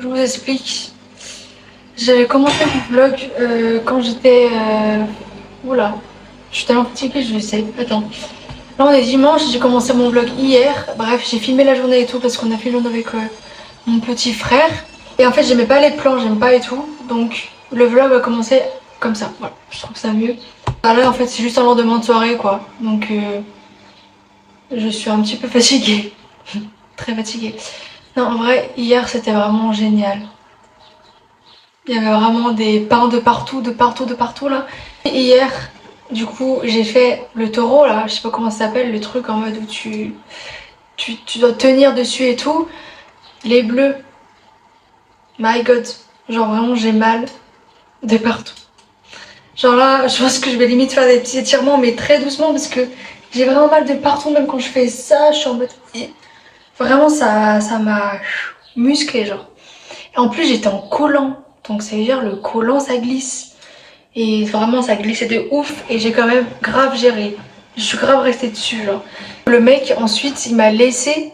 je vous explique. J'avais commencé mon vlog quand j'étais... Oula, je suis tellement fatiguée, je le sais. Attends. Là on est dimanche, j'ai commencé mon vlog hier. Bref, j'ai filmé la journée et tout parce qu'on a fait une journée avec mon petit frère. Et en fait j'aimais pas les plans, j'aime pas et tout. Donc le vlog a commencé comme ça. Voilà, je trouve ça mieux. Là en fait c'est juste un lendemain de soirée quoi. Donc je suis un petit peu fatiguée. Très fatiguée. Non en vrai hier c'était vraiment génial. Il y avait vraiment des pains de partout là. Et hier, du coup, j'ai fait le taureau là, je sais pas comment ça s'appelle, le truc en mode où tu dois tenir dessus et tout. Les bleus, my god, genre vraiment j'ai mal de partout. Genre là, je pense que je vais limite faire des petits étirements mais très doucement parce que j'ai vraiment mal de partout, même quand je fais ça, je suis en mode... Vraiment ça m'a musclé genre. Et en plus j'étais en collant. Donc ça veut dire le collant ça glisse. Et vraiment ça glissait de ouf. Et j'ai quand même grave géré. Je suis grave restée dessus genre. Le mec ensuite il m'a laissé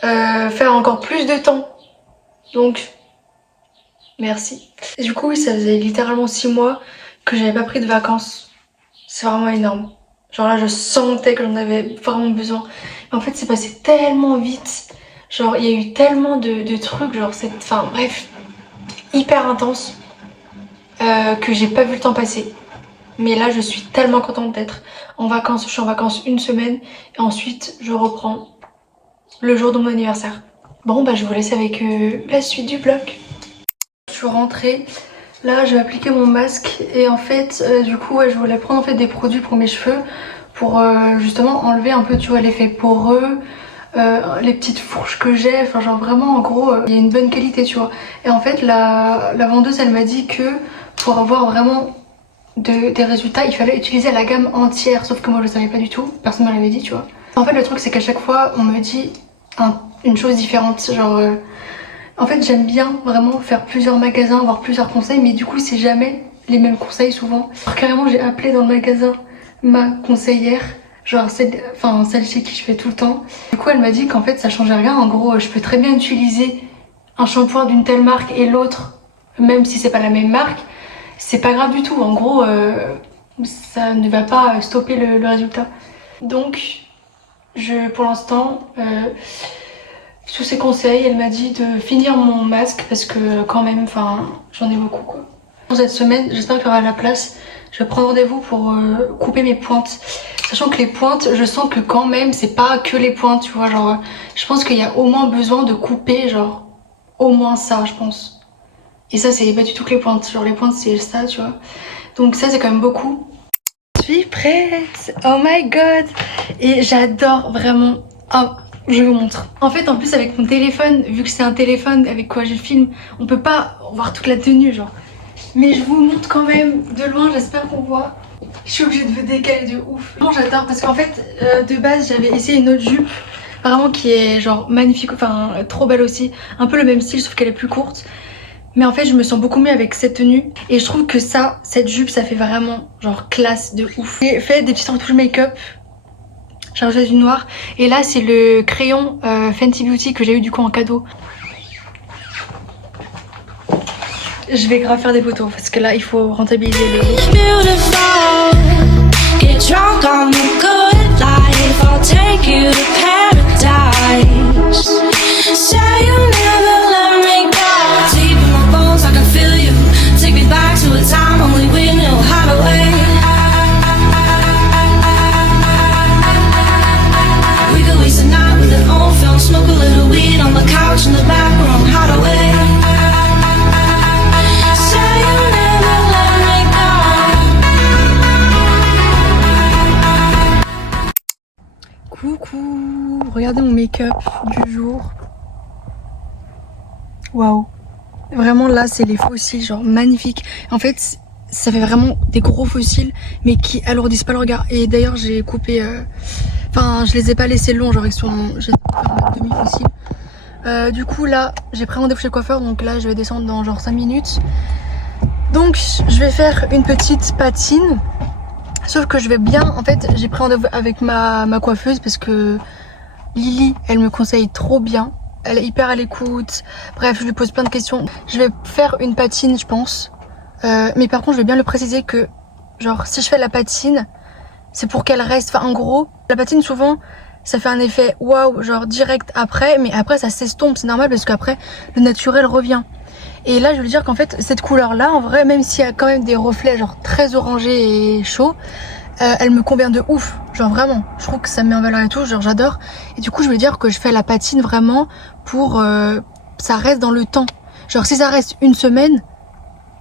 faire encore plus de temps. Donc merci. Et du coup ça faisait littéralement 6 mois que j'avais pas pris de vacances. C'est vraiment énorme. Genre là je sentais que j'en avais vraiment besoin. Mais en fait c'est passé tellement vite. Genre il y a eu tellement de trucs. Genre cette... Enfin bref. Hyper intense que j'ai pas vu le temps passer. Mais là je suis tellement contente d'être en vacances. Je suis en vacances une semaine et ensuite je reprends le jour de mon anniversaire. Bon bah je vous laisse avec la suite du vlog. Je suis rentrée, là j'ai appliqué mon masque et en fait du coup ouais, je voulais prendre en fait des produits pour mes cheveux pour justement enlever un peu tu vois l'effet poreux. Les petites fourches que j'ai, enfin genre vraiment en gros il y a une bonne qualité tu vois. Et en fait la vendeuse elle m'a dit que pour avoir vraiment des résultats il fallait utiliser la gamme entière, sauf que moi je savais pas du tout, personne ne m'avait dit tu vois. En fait le truc c'est qu'à chaque fois on me dit une chose différente, genre en fait j'aime bien vraiment faire plusieurs magasins, avoir plusieurs conseils, mais du coup c'est jamais les mêmes conseils souvent. Alors carrément j'ai appelé dans le magasin ma conseillère, genre celle chez qui je fais tout le temps. Du coup elle m'a dit qu'en fait ça changeait rien, en gros je peux très bien utiliser un shampoing d'une telle marque et l'autre même si c'est pas la même marque, c'est pas grave du tout, en gros ça ne va pas stopper le résultat. Donc pour l'instant sous ses conseils elle m'a dit de finir mon masque parce que quand même enfin j'en ai beaucoup quoi. Pour cette semaine j'espère qu'il y aura la place. Je vais prendre rendez-vous pour couper mes pointes. Sachant que les pointes, je sens que quand même, c'est pas que les pointes, tu vois. Genre, je pense qu'il y a au moins besoin de couper, genre, au moins ça, je pense. Et ça, c'est pas du tout que les pointes. Genre, les pointes, c'est ça, tu vois. Donc ça, c'est quand même beaucoup. Je suis prête. Oh my god. Et j'adore vraiment... Oh, je vous montre. En fait, en plus, avec mon téléphone, vu que c'est un téléphone avec quoi je filme, on peut pas voir toute la tenue, genre. Mais je vous montre quand même de loin, j'espère qu'on voit. Je suis obligée de vous décaler de ouf. Vraiment j'adore parce qu'en fait de base j'avais essayé une autre jupe vraiment qui est genre magnifique, enfin trop belle aussi. Un peu le même style sauf qu'elle est plus courte. Mais en fait je me sens beaucoup mieux avec cette tenue. Et je trouve que cette jupe ça fait vraiment genre classe de ouf. J'ai fait des petites retouches make-up. J'ai rajouté du noir. Et là c'est le crayon Fenty Beauty que j'ai eu du coup en cadeau. Je vais grave faire des photos parce que là il faut rentabiliser les... Coucou, regardez mon make-up du jour. Waouh. Vraiment là c'est les fossiles, genre magnifiques. En fait ça fait vraiment des gros fossiles mais qui alourdissent pas le regard. Et d'ailleurs j'ai coupé, enfin je les ai pas laissés longs, genre ils sont, j'ai coupé en mode demi-fossile. Du coup là j'ai pris rendez-vous chez le coiffeur, donc là je vais descendre dans genre 5 minutes. Donc je vais faire une petite patine. Sauf que je vais bien, en fait j'ai pris rendez-vous avec ma coiffeuse parce que Lily elle me conseille trop bien. elle est hyper à l'écoute. Bref, je lui pose plein de questions. Je vais faire une patine, je pense. Mais par contre, je vais bien le préciser que, genre, si je fais la patine, c'est pour qu'elle reste. Enfin, en gros, la patine, souvent, ça fait un effet waouh, genre direct après. Mais après, ça s'estompe. C'est normal parce qu'après, le naturel revient. Et là, je veux dire qu'en fait, cette couleur-là, en vrai, même s'il y a quand même des reflets, genre, très orangés et chauds, elle me convient de ouf. Genre, vraiment. Je trouve que ça me met en valeur et tout. Genre, j'adore. Et du coup, je veux dire que je fais la patine vraiment pour... ça reste dans le temps. Genre, si ça reste une semaine,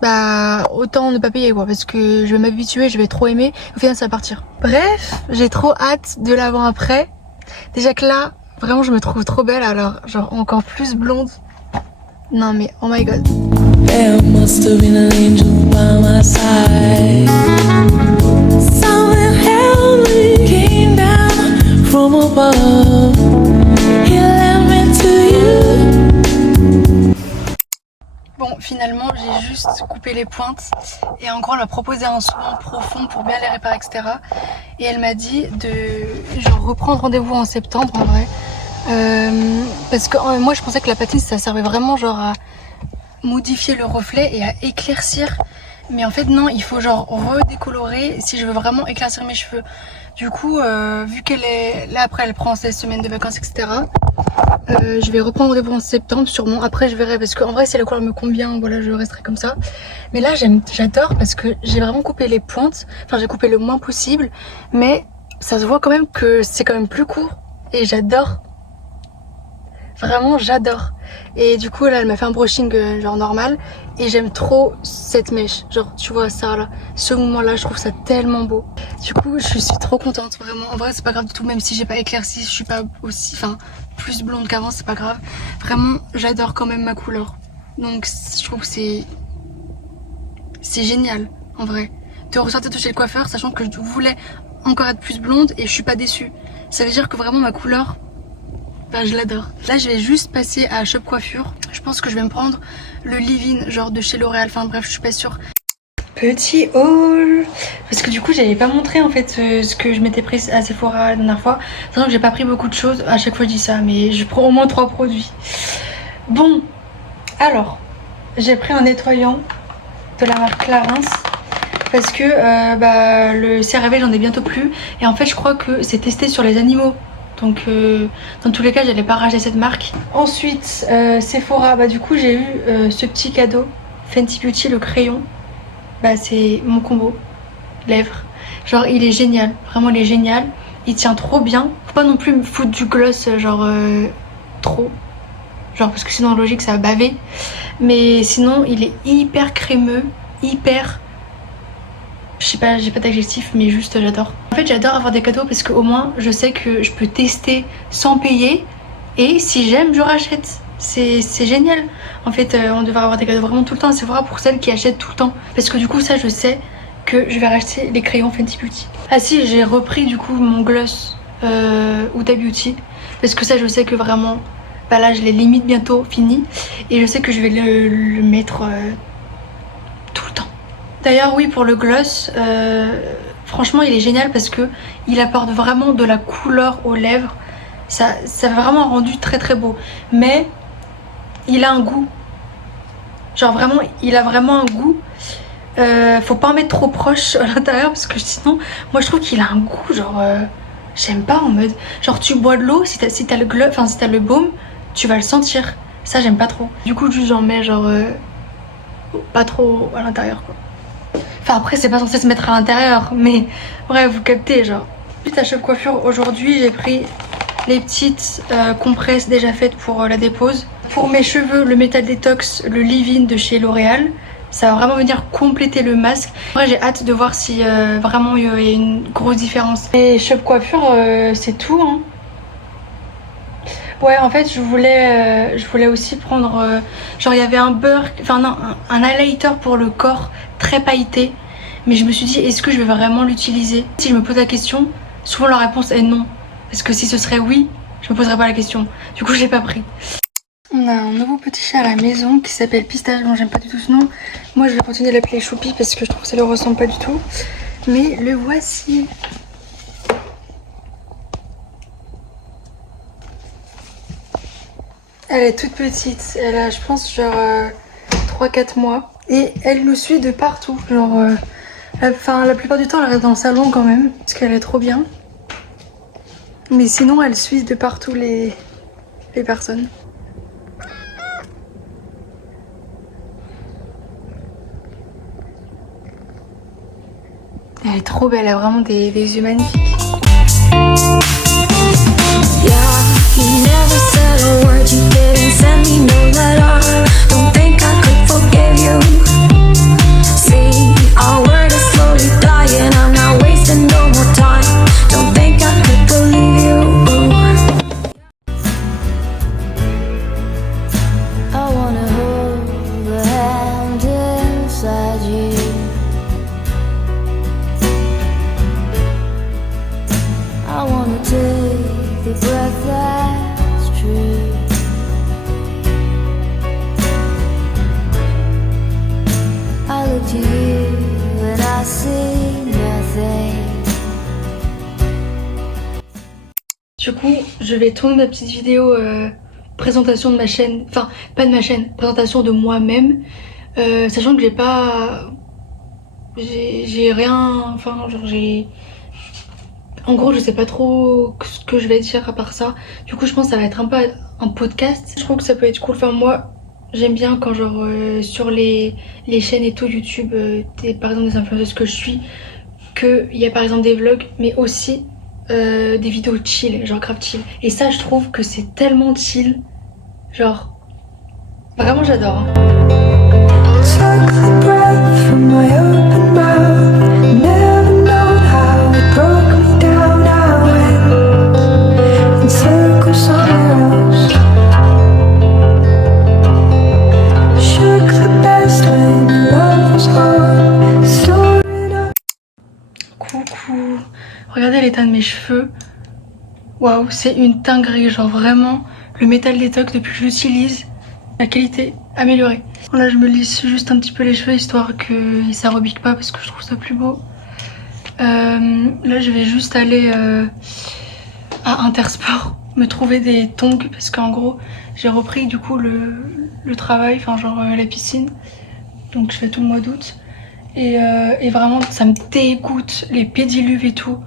bah autant ne pas payer quoi, parce que je vais m'habituer, je vais trop aimer, au final ça va partir. Bref, j'ai trop hâte de l'avant après. Déjà que là, vraiment je me trouve trop belle, alors genre encore plus blonde. Non mais oh my god. There must have been an angel by my side. Something heavenly came down from above. He led me to you. Bon, finalement, j'ai juste coupé les pointes et en gros, elle m'a proposé un soin profond pour bien les réparer, etc. Et elle m'a dit de genre reprendre rendez-vous en septembre en vrai. Parce que moi, je pensais que la patine, ça servait vraiment genre à modifier le reflet et à éclaircir. Mais en fait, non, il faut genre redécolorer si je veux vraiment éclaircir mes cheveux. Du coup, vu qu'elle est là, après elle prend 16 semaines de vacances, etc. Je vais reprendre rendez-vous en septembre sûrement. Après je verrai parce qu'en vrai si la couleur me convient, voilà, je resterai comme ça. Mais là j'adore parce que j'ai vraiment coupé les pointes. Enfin j'ai coupé le moins possible, mais ça se voit quand même que c'est quand même plus court et j'adore. Vraiment j'adore. Et du coup là elle m'a fait un brushing genre normal et j'aime trop cette mèche. Genre tu vois ça là, ce moment là je trouve ça tellement beau. Du coup je suis trop contente vraiment. En vrai c'est pas grave du tout, même si j'ai pas éclairci, je suis pas aussi, enfin plus blonde qu'avant, c'est pas grave. Vraiment j'adore quand même ma couleur. Donc je trouve que c'est génial en vrai. De ressortir de chez le coiffeur sachant que je voulais encore être plus blonde et je suis pas déçue. Ça veut dire que vraiment ma couleur, bah, je l'adore. Là je vais juste passer à Shop Coiffure. Je pense que je vais me prendre le leave-in genre de chez L'Oréal. Enfin bref, je suis pas sûre. Petit haul. Parce que du coup j'avais pas montré en fait ce que je m'étais pris à Sephora la dernière fois. Sachant que j'ai pas pris beaucoup de choses. À chaque fois je dis ça, mais je prends au moins 3 produits. Bon, alors j'ai pris un nettoyant de la marque Clarins. Parce que bah, le CeraVe j'en ai bientôt plus. Et en fait je crois que c'est testé sur les animaux. Donc dans tous les cas j'allais pas racheter cette marque. Ensuite Sephora, bah du coup j'ai eu ce petit cadeau Fenty Beauty, le crayon. Bah c'est mon combo lèvres. Genre il est génial, vraiment il est génial. Il tient trop bien. Faut pas non plus me foutre du gloss genre trop. Genre parce que sinon logique ça va baver. Mais sinon il est hyper crémeux, hyper... Je sais pas, j'ai pas d'adjectif mais juste j'adore. En fait j'adore avoir des cadeaux parce qu'au moins je sais que je peux tester sans payer. Et si j'aime je rachète. C'est génial. En fait on devrait avoir des cadeaux vraiment tout le temps. C'est vrai pour celles qui achètent tout le temps. Parce que du coup ça je sais que je vais racheter les crayons Fenty Beauty. Ah si, j'ai repris du coup mon gloss Huda Beauty. Parce que ça je sais que vraiment, bah là je l'ai limite bientôt fini. Et je sais que je vais le mettre tout le temps. D'ailleurs oui, pour le gloss, franchement il est génial parce que il apporte vraiment de la couleur aux lèvres. Ça va vraiment rendu très très beau. Mais il a un goût. Genre vraiment, il a vraiment un goût. Faut pas en mettre trop proche à l'intérieur parce que sinon, moi je trouve qu'il a un goût genre... j'aime pas en mode... Genre tu bois de l'eau, si t'as le glow, enfin si t'as le baume, tu vas le sentir. Ça j'aime pas trop. Du coup juste j'en mets genre... pas trop à l'intérieur quoi. Enfin après c'est pas censé se mettre à l'intérieur, mais bref vous captez genre. Suite à Shop Coiffure, aujourd'hui j'ai pris les petites compresses déjà faites pour la dépose. Pour mes cheveux, le Metal Detox, le leave-in de chez L'Oréal. Ça va vraiment venir compléter le masque. Après j'ai hâte de voir si vraiment il y a une grosse différence. Et Shop Coiffure c'est tout hein. Ouais en fait je voulais aussi prendre genre il y avait un beurre, enfin non un highlighter pour le corps très pailleté. Mais je me suis dit est-ce que je vais vraiment l'utiliser? Si je me pose la question, souvent la réponse est non. Parce que si ce serait oui, je me poserais pas la question. Du coup je l'ai pas pris. On a un nouveau petit chat à la maison qui s'appelle Pistache. Bon j'aime pas du tout ce nom. Moi je vais continuer de l'appeler Choupi parce que je trouve que ça le ressemble pas du tout. Mais le voici. Elle est toute petite, elle a je pense genre 3-4 mois. Et elle nous suit de partout, genre la plupart du temps elle reste dans le salon quand même, parce qu'elle est trop bien. Mais sinon elle suit de partout les personnes. Elle est trop belle, elle a vraiment des yeux magnifiques. You never said a word, you didn't send me no letter. Don't think I could forgive you. See, our word is slowly dying. I'm not wasting no more time. Don't think I could believe you. I wanna hold the hand inside you. I wanna take the breath that's true. I look to you and I see nothing. Du coup, je vais tourner ma petite vidéo présentation de ma chaîne, enfin pas de ma chaîne, présentation de moi-même, sachant que j'ai rien, enfin genre j'ai... En gros, je sais pas trop ce que je vais dire à part ça. Du coup, je pense que ça va être un peu un podcast. Je trouve que ça peut être cool. Enfin, moi, j'aime bien quand genre sur les chaînes et tout, YouTube, par exemple des influenceuses que je suis, qu'il y a par exemple des vlogs, mais aussi des vidéos chill, genre grave chill. Et ça, je trouve que c'est tellement chill. Genre, vraiment j'adore. Hein. Coucou, regardez l'état de mes cheveux. Waouh, c'est une dinguerie, genre vraiment le métal détox depuis que je l'utilise, la qualité améliorée. Là je me lisse juste un petit peu les cheveux histoire que ça rebique pas parce que je trouve ça plus beau. Là je vais juste aller à Intersport me trouver des tongs parce qu'en gros j'ai repris du coup le travail, enfin genre la piscine. Donc je fais tout le mois d'août. Et vraiment ça me dégoûte les pédiluves et tout.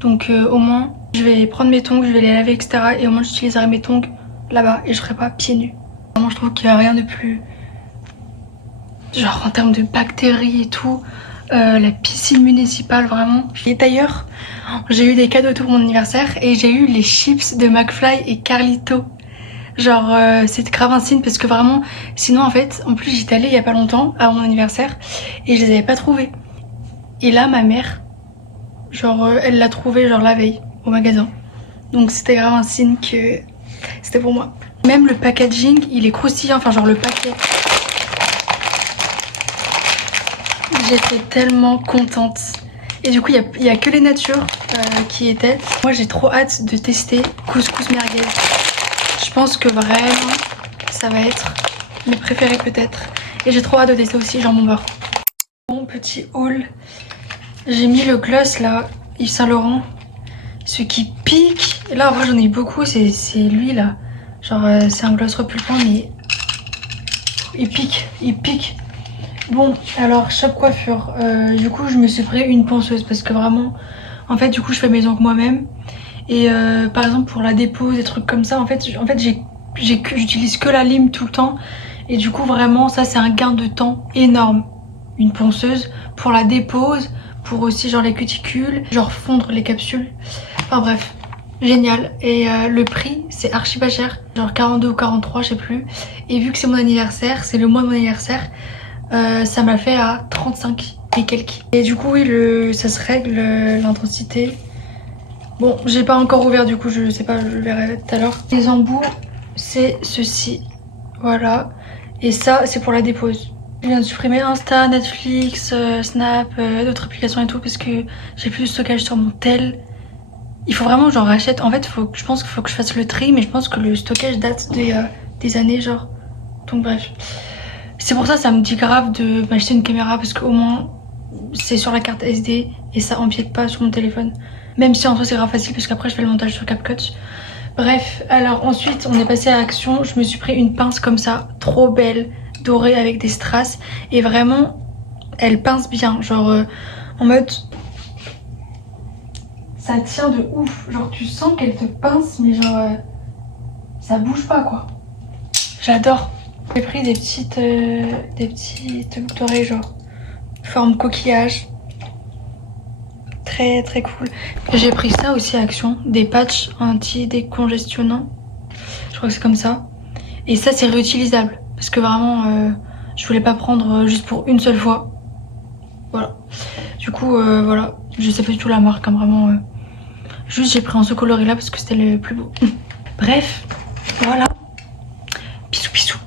Donc au moins je vais prendre mes tongs, je vais les laver etc. Et au moins j'utiliserai mes tongs là-bas et je ferai pas pieds nus. Vraiment je trouve qu'il n'y a rien de plus... Genre en termes de bactéries et tout. La piscine municipale vraiment. Et d'ailleurs j'ai eu des cadeaux pour mon anniversaire et j'ai eu les chips de McFly et Carlito. Genre c'est grave un signe parce que vraiment sinon en fait en plus j'étais allée il y a pas longtemps à mon anniversaire et je les avais pas trouvés. Et là ma mère genre elle l'a trouvé genre la veille au magasin. Donc c'était grave un signe que c'était pour moi. Même le packaging il est croustillant, enfin genre le paquet. J'étais tellement contente. Et du coup il y a que les natures qui étaient. Moi j'ai trop hâte de tester couscous merguez. Je pense que vraiment ça va être mes préférés peut-être. Et j'ai trop hâte de tester aussi jambon beurre. Bon petit haul. J'ai mis le gloss là, Yves Saint Laurent. Ce qui pique. Et là en vrai j'en ai eu beaucoup, c'est lui là. Genre c'est un gloss repulpant mais il pique, il pique. Bon alors Shop Coiffure. Du coup je me suis pris une ponceuse parce que vraiment en fait du coup je fais mes ongles moi-même. Et par exemple pour la dépose, des trucs comme ça, en fait j'utilise que la lime tout le temps. Et du coup vraiment ça c'est un gain de temps énorme. Une ponceuse pour la dépose, pour aussi genre les cuticules, genre fondre les capsules. Enfin bref, génial. Et le prix c'est archi pas cher, genre 42 ou 43 je sais plus. Et vu que c'est mon anniversaire, c'est le mois de mon anniversaire, ça m'a fait à 35 et quelques. Et du coup oui ça se règle l'intensité. Bon, j'ai pas encore ouvert du coup, je sais pas, je le verrai tout à l'heure. Les embouts, c'est ceci. Voilà. Et ça, c'est pour la dépose. Je viens de supprimer Insta, Netflix, Snap, d'autres applications et tout parce que j'ai plus de stockage sur mon tel. Il faut vraiment que j'en rachète. En fait, je pense qu'il faut que je fasse le tri, mais je pense que le stockage date des années, genre. Donc bref. C'est pour ça me dit grave de m'acheter une caméra parce qu'au moins, c'est sur la carte SD et ça empiète pas sur mon téléphone. Même si en soi c'est grave facile parce qu'après je fais le montage sur CapCut. Bref, alors ensuite on est passé à Action. Je me suis pris une pince comme ça, trop belle, dorée avec des strass. Et vraiment, elle pince bien, genre en mode... Ça tient de ouf, genre tu sens qu'elle te pince mais genre ça bouge pas quoi. J'adore. J'ai pris des petites boucles d'oreilles genre forme coquillage. Très très cool. J'ai pris ça aussi à Action, des patchs anti-décongestionnants. Je crois que c'est comme ça. Et ça c'est réutilisable parce que vraiment je voulais pas prendre juste pour une seule fois. Voilà. Du coup voilà, je sais pas du tout la marque hein, vraiment. Juste j'ai pris en ce coloris là parce que c'était le plus beau. Bref, voilà. Bisous bisous.